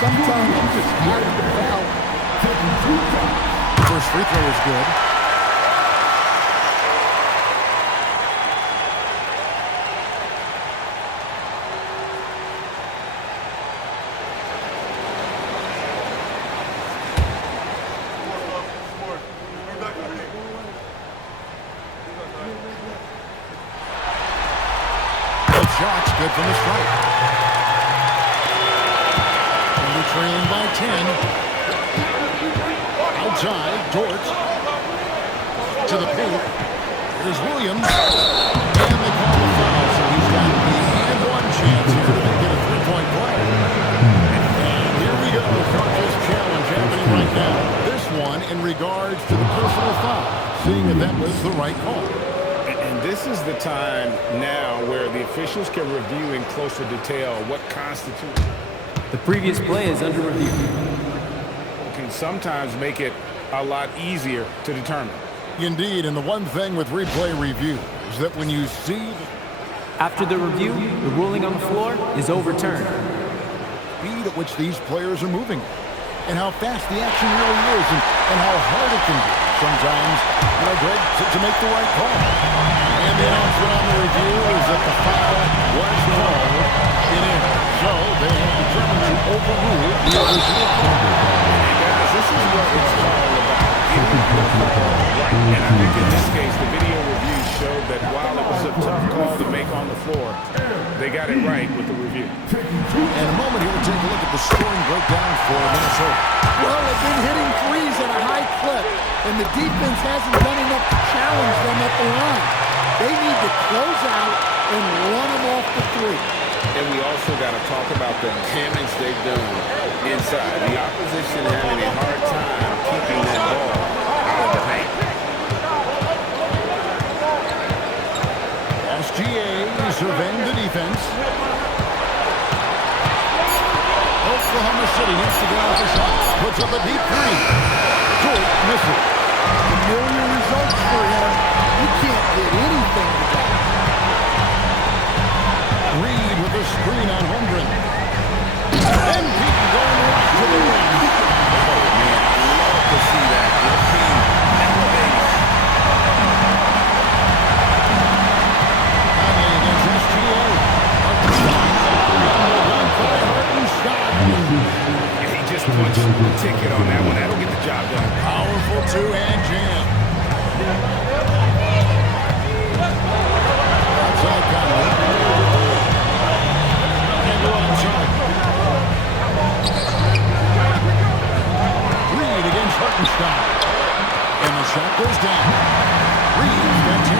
sometimes you just have to foul. First free throw is good. Both shots good from the stripe. And they're trailing by 10. Outside, Dort to the paint. Here's Williams. And they call the foul, so he's got the and one chance here to get a three-point play. And here we go. Coach's challenge happening right now. This one in regards to the personal foul, seeing if that was the right call. And this is the time now where the officials can review in closer detail what constitutes. The previous play is under review. Can sometimes make it a lot easier to determine. Indeed, and the one thing with replay review is that when you see After the review, the ruling on the floor is overturned. the speed at which these players are moving and how fast the action really is and how hard it can be sometimes, Greg, to make the right call. And the announcement on the review is that the foul was called. It is. So they have determined to overrule the original call. This is what it's all about. Getting the call right. And I think in this case, the video review showed that while it was a tough call to make on the floor, they got it right with the review. In a moment here, we'll take a look at the scoring breakdown for Minnesota. Well, they've been hitting threes at a high clip, and the defense hasn't done enough to challenge them at the line. They need to close out and run them off the three. And we also got to talk about the damage they've done inside. The opposition having a hard time keeping that ball out of the paint. SGA surveying the defense. Oklahoma City needs to get off the shot. Puts up a deep three. Dort misses. Familiar results for him. You can't get anything to that. Reed with a screen on Holmgren. And Pete going right to the rim. Oh, man, I love to see that. Your team elevating. Conley against SGA. Hartenstein. Run by Hartenstein. And he just punched the ticket on that one. That'll get the job done. Powerful two-hand jam. Outside Conley. And go outside. Reed against Hartenstein. And the shot goes down. Reed's got 10.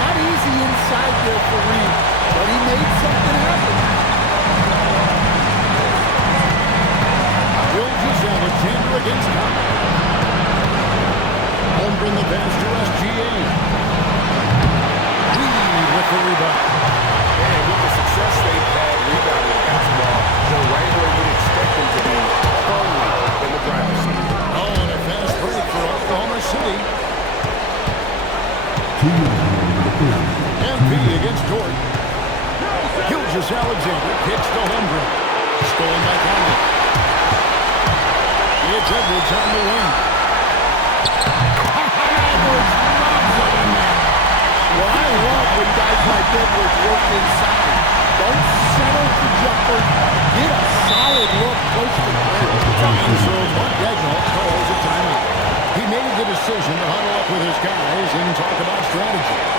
Not easy inside there for Reed, but he made something happen. Gilgeous-Alexander against Conley. Holmgren the pass to SGA. Reed with the rebound. And with the success they've had rebounding the basketball, they're right where you'd expect them to be, firmly in the driver's seat. Oh, and a fast break for Oklahoma City. MP against Dort. Gilgeous-Alexander kicks to Holmgren. Stolen by Conley. It's Edwards on the wing. Edwards rubs it in there. Well, I love when guys like Edwards work inside. Don't settle for jumper. Get a solid look close to the rim. And so Mark Daigneault calls a timeout. He made the decision to huddle up with his guys and talk about strategy.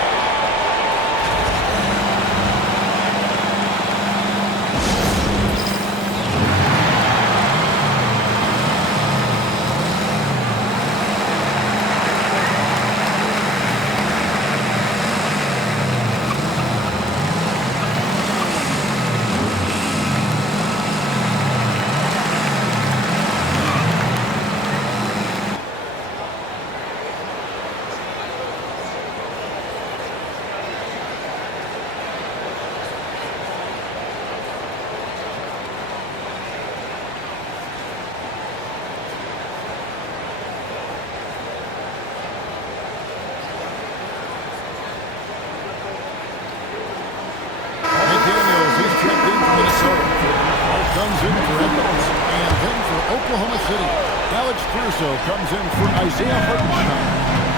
City. Alex Caruso comes in for Isaiah Hartenstein.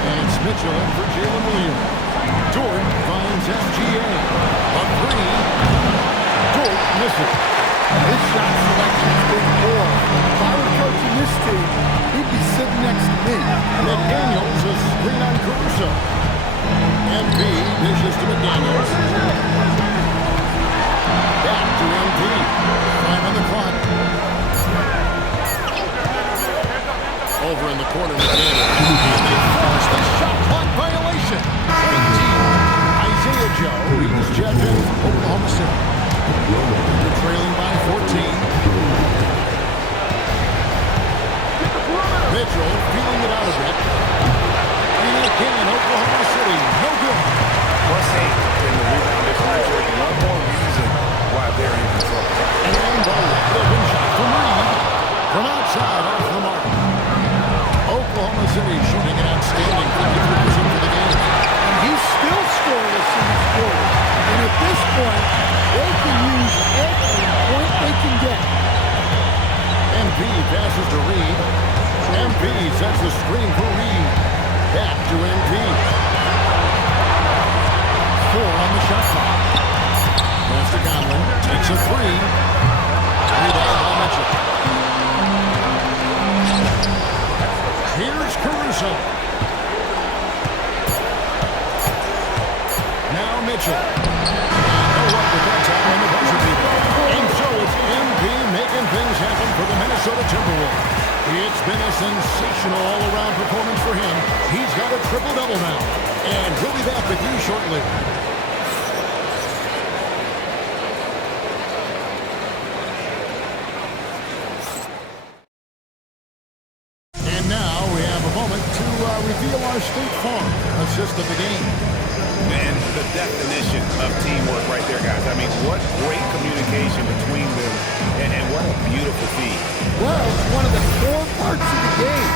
And it's Mitchell in for Jalen Williams. Dort finds SGA. A three. Dort misses. His shot selection's been poor. If I were coaching this team, he'd be sitting next to me. McDaniels a screen on Caruso. MP dishes to McDaniels. Back to MP. 5 on the clock. Over in the corner, McDaniels. And they force the shot clock violation. 17. Isaiah Joe. He's checked in from Oklahoma City. They're trailing by 14. Mitchell feeling it out a bit. And again, Oklahoma City, no good. +8 in the rebound differential. One more reason why they're in control. And the win shot from Reed. From outside, off the mark. Oklahoma City shooting an outstanding 53% for the game. And he's still scoreless in this quarter. And at this point, they can use every point they can get. MP passes to Reed. MP sets the screen for Reed. Back to MP. 4 on the shot clock. Pass to Conley. Takes a 3. Rebound by Mitchell. Here's Caruso. Now Mitchell. No luck with that time on the buzzer beater. And so it's MP making things happen for the Minnesota Timberwolves. It's been a sensational all-around performance for him. He's got a triple-double now. And we'll be back with you shortly. And now we have a moment to reveal our State Farm assist of the game. Man, the definition of teamwork right there, guys. I mean, what great communication between them, and what a beautiful feat. Well, it's one of the core parts of the game.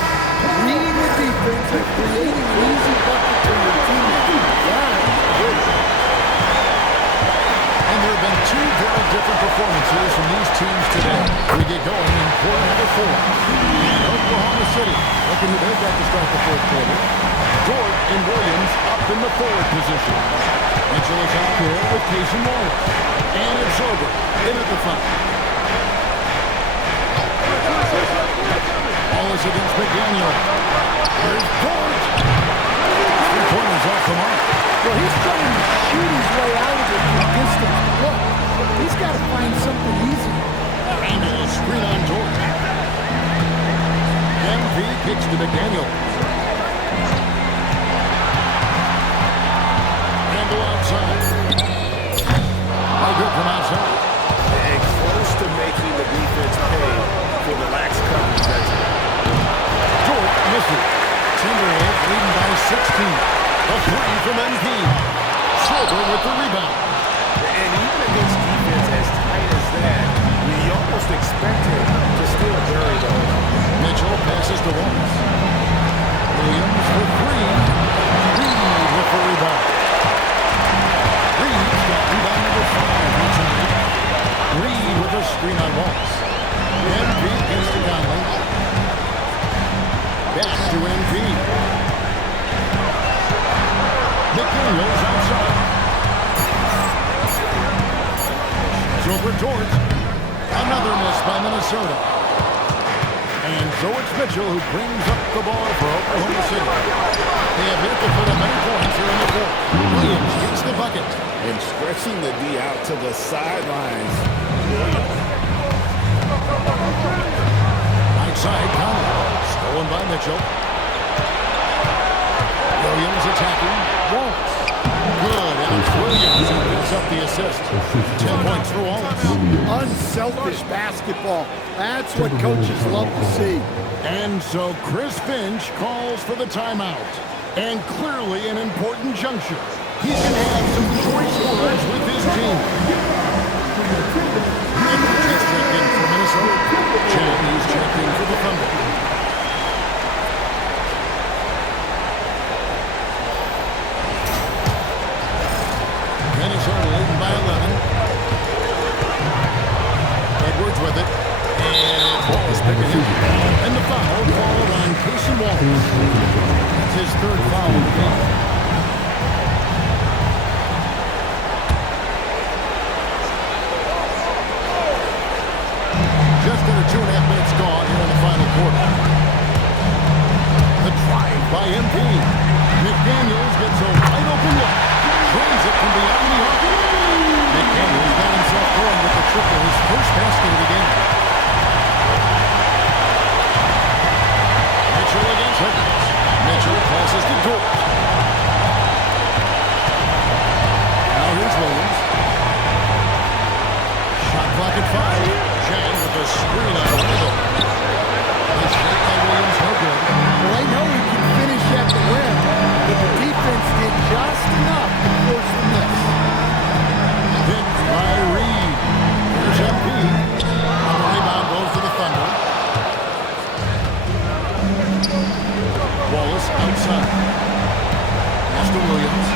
Reading the defense and creating an easy bucket for your teammates. And there have been 2 very different performances from these teams today. We get going in quarter number 4. And Oklahoma City looking who they've got to start the fourth quarter. Dort and Williams up in the forward position. Mitchell is out here with Casey Wallace. And it's over. In at the front. Wallace against McDaniel. Here's Dort. 3 pointers off the mark. Well, he's trying to shoot his way out of it from distance. Look, he's got to find something easy. Randall is screen on Dort. MP kicks to McDaniel. Randall outside. No good from outside. And close to making the defense pay for the lax coverage. Dort misses. Timberwolves leading by 16. A 3 from MP. Silver with the rebound. And even against defense as tight as that, we almost expect him to still bury those. Mitchell passes to Wallace. Williams for 3. Reed with the rebound. Reed's got rebound number 5 here tonight. Reed with a screen on Wallace. MP gets to Conley. Back to MP. McDaniels outside. So for Dort, another miss by Minnesota. And so it's Mitchell who brings up the ball for Oklahoma City. They have hit the foot of many points here in the fourth. Williams gets the bucket. And stretching the D out to the sidelines. Right side, Conley. Stolen by Mitchell. Williams attacking. Wallace. Good, and it's Williams who picks up the assist. 10 points for Wallace. Unselfish basketball. That's what coaches love to see. And so Chris Finch calls for the timeout. And clearly an important juncture. He's going to have some choice words with his team. Edwards checked in for Minnesota. Chan is checked in for the Thunder. Minnesota leading by 11. Edwards with it. And Wallace pick of him. And the foul called on Casey Wallace. That's his third foul of the game. Just under 2.5 minutes gone here in the final quarter. The drive by MP. McDaniels gets a wide open look. Drains it from beyond the arc. McDaniels got himself going with the triple, his first basket of the game. Mitchell against Higgins. Mitchell passes to Dort. Now here's Williams. Shot clock at 5. Chang with a screen on the middle. Nice shot by Williams, no good. Well, I know he can finish at the rim, but the defense did just enough to force the miss. Picked by Reed. Here's MP. On the rebound goes to the Thunder. Wallace outside. Pass to Williams.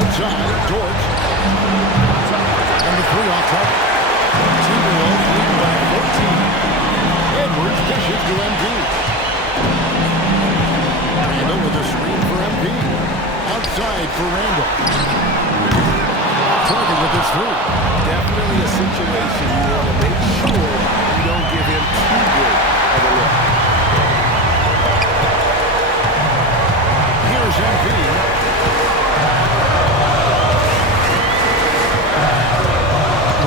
Outside, George. And the 3 off top. Timberwolves lead by 14. Edwards dishes to MP. Randall with a screen for MP. Outside for Randall. Target with his 3. Definitely a situation you want to make sure you don't give him too good of a look. Here's MP.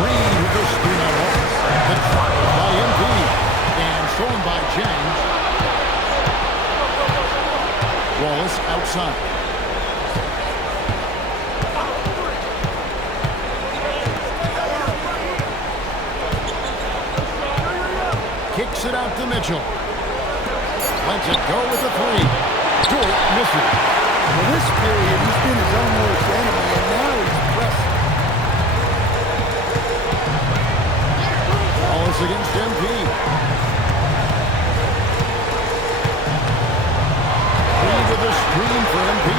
Reed with the screen on Wallace. The drive by MP. And stolen by James. Wallace outside. Kicks it out to Mitchell. Lets it go with the 3. Dort misses. Well, this period, he's been his own worst enemy, and now he's pressing. Wallace against MP. Reed with a screen for MP.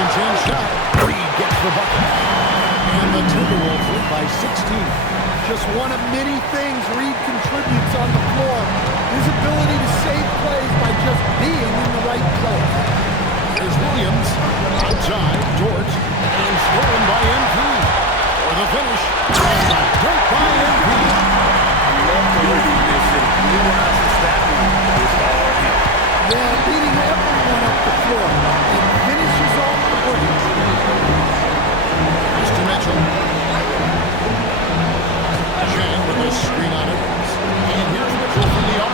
Insane shot. Reed gets the bucket. And the Timberwolves lead by 16. Just one of many things Reed contributes on the floor. His ability to save plays by just being in the right place. Here's Williams. Outside, George. And stolen by MP. For the finish. And the dunk by MP. I love the way he is and realizes that move is hard hit. Yeah, beating everyone up the floor and finishes off the break. Mr. Mitchell. Chang with a screen on it. And here's Mitchell from the arc.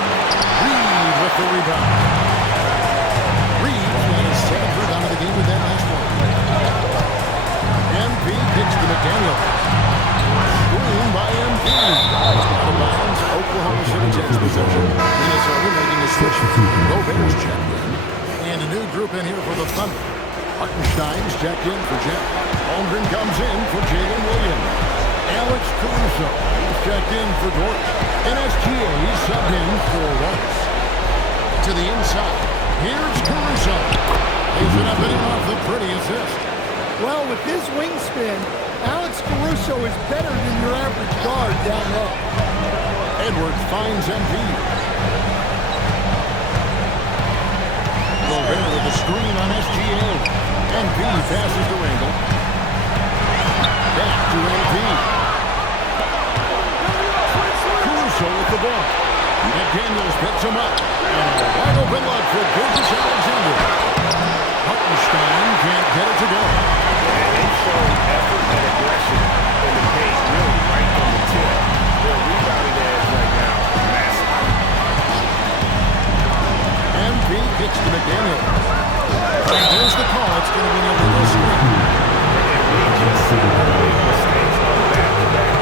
Reed with the rebound. Reed got his 7th rebound of the game with that last one. MP kicks to McDaniels. Screen by MP. Out of bounds. Oklahoma City takes possession. Minnesota making a switch. Gobert's checked in. And a new group in here for the Thunder. Hartenstein's checked in for Jeff. Holmgren comes in for Jalen Williams. Alex Caruso. He's checked in for Dort. NSGA subbed in for Wallace. To the inside. Here's Caruso. Lays it up and in off the pretty assist. Well, with his wingspan, Alex Caruso is better than your average guard down low. Edwards finds MP. Gobert with the screen on SGA. MP passes to Randall. Back to MP. Caruso with the ball. McDaniels picks him up. And a wide open look for Gilgeous Alexander. Hartenstein can't get it to go. And they show effort and aggression in the paint, really right from the tip. Their rebounding edge right now, massive. MP kicks to McDaniels. And there's the call. It's going to be an illegal screen. And we just see the big mistakes on back-to-back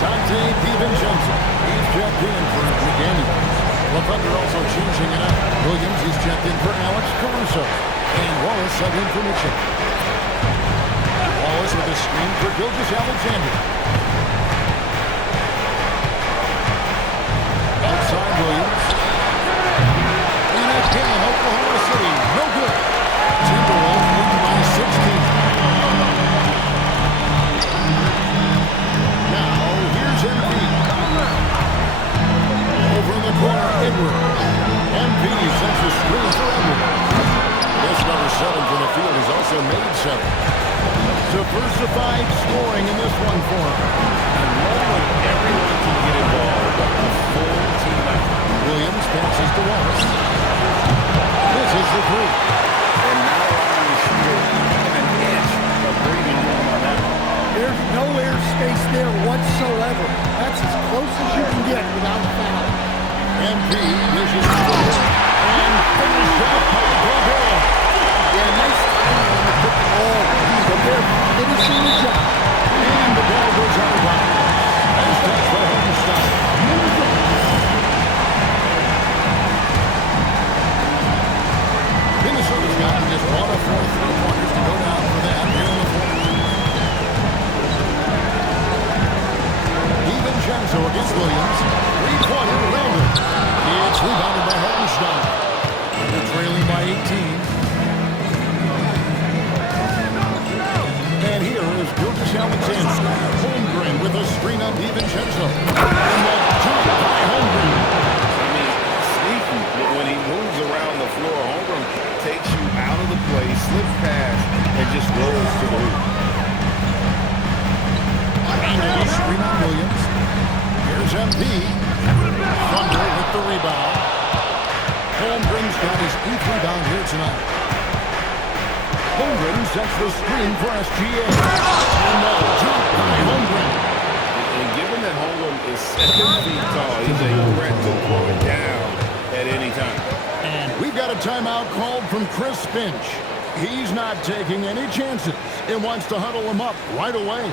Dante DiVincenzo. He's checked in for McDaniels. The Thunder also changing it up. Williams is checked in for Alex Caruso. And Wallace subbed in for Mitchell. Wallace with a screen for Gilgeous Alexander. Outside Williams. And again, Oklahoma City. No good. Timberwolves 27. Diversified scoring in this one for him. And one when everyone can get involved, a full team effort. Williams passes to Wallace. This is the three. And now allowing the shooter an inch of breathing room on that one. There's no airspace there whatsoever. That's as close as you can get without a foul. MP dishes to the rim. And finished off by Gobert. Yeah, nice timing on the pick and roll. But they're finishing the job. And the ball goes out of bounds. As touched by Hartenstein. Minnesota's gotten just one of 4 3-pointers to go down for them here in the fourth. DiVincenzo against Williams. 3-pointer landed. It's rebounded by Hartenstein. They're trailing by 18. And here is Gilgeous Alexander. Holmgren with a screen on DiVincenzo. And the jump by Holmgren. I mean, sneaky. When he moves around the floor, Holmgren takes you out of the play, slips past, and just rolls to the hoop. And a screen on Williams. Here's MP. Thunder with the rebound. Holmgren's got his 8th rebound here tonight. Holmgren sets the screen for SGA. And the jump by Holmgren. And given that Holmgren is 7 feet tall, he's a threat to pull it down at any time. And we've got a timeout called from Chris Finch. He's not taking any chances and wants to huddle him up right away.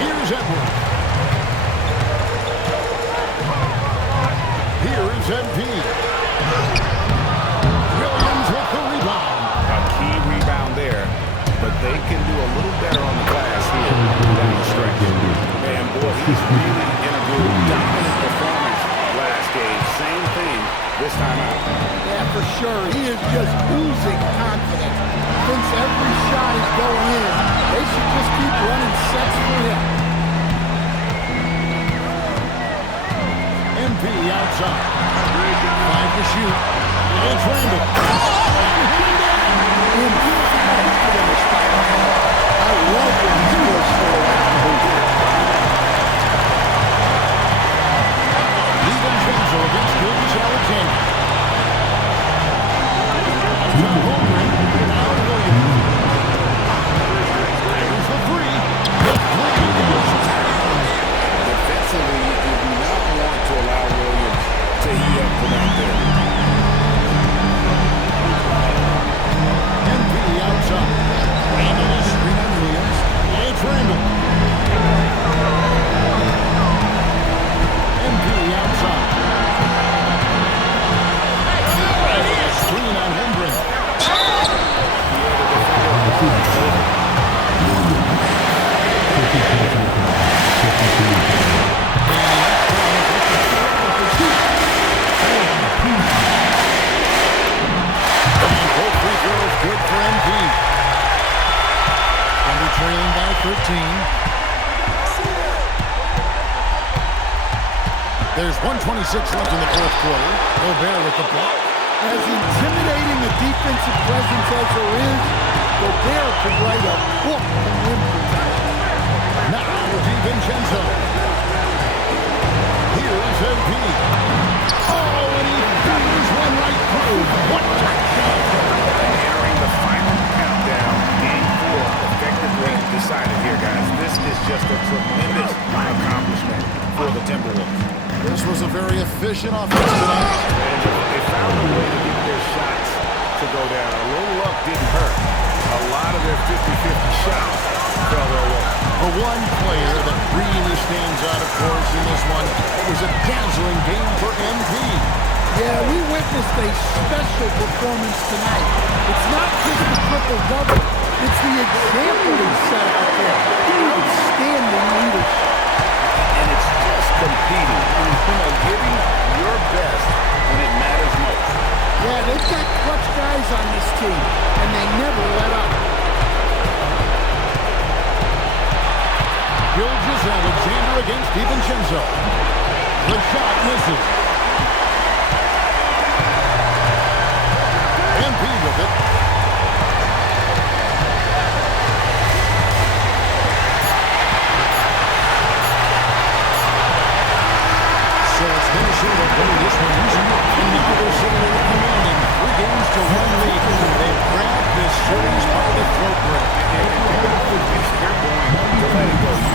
Here's Edwards. Here's MP. Williams with the rebound. A key rebound there, but they can do a little better on the glass here down the stretch. And boy, he's really in a good dominant performance last game. Same thing this time out. Yeah, for sure. He is just oozing confidence. Thinks every shot is going in. They should just keep running sets for him. MP outside. 5 to shoot. It's Randall. Emphatic finish by him. I love when he scores for DiVincenzo against Gilgeous Alexander. John Holmgren. Now Williams. There's the three. The three is Defensively, you do not want to allow Williams to heat up from out there. MP outside. Randall is screen on Williams. It's Randall. MP outside. Randall is screen on Holmgren. Both free throws good for MP. Thunder trailing by 13. There's 1:26 left in the fourth quarter. Gobert with the block. As intimidating a defensive presence as there is, Gobert could write a book on rim protection. Now DiVincenzo. Here's MP. is just a tremendous accomplishment for the Timberwolves. This was a very efficient offense tonight. And they found a way to get their shots to go down. A little luck didn't hurt. A lot of their 50-50 shots fell their way. For one player that really stands out, of course, in this one, it was a dazzling game for MP. Yeah, we witnessed a special performance tonight. It's not just the triple-double. It's the example he set out there. Outstanding leadership. And it's just competing. Giving your best when it matters most. Yeah, they've got clutch guys on this team, and they never let up. Gilgeous-Alexander against DiVincenzo. The shot misses. MP with it. So it's Minnesota winning this one using it. And now they're sitting in a commanding 3 games to 1 lead. They've grabbed this series by the throat. If they're going to let it go,